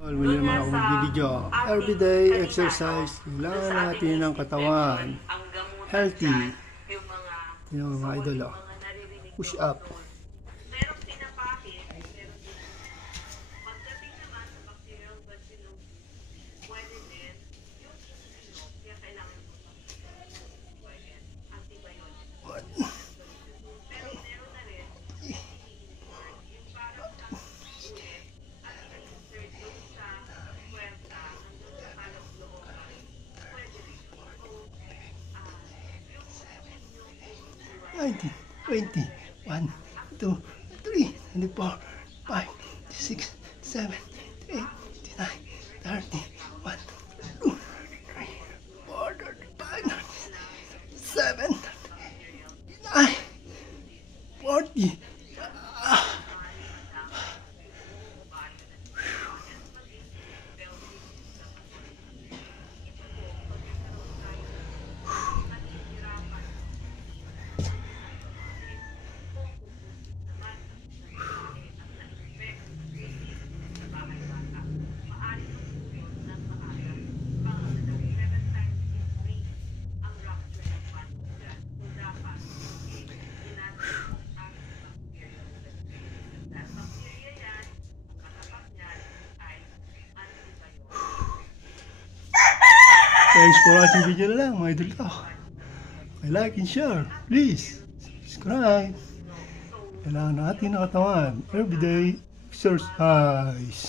Muli naman ako magbibideo. Everyday exercise. Kailangan natin ng katawan. Healthy. Yung mga idol. Push up. Nineteen, 20, 1, 2, 3, 24, 5, 6, 7, 8, 9, 30, 1, 2, 3, 4, 35, 7, 9, 40. Thanks for watching video na lang mga idol ko. Like and share. Please subscribe. Kailangan natin ng katawan. Everyday exercise.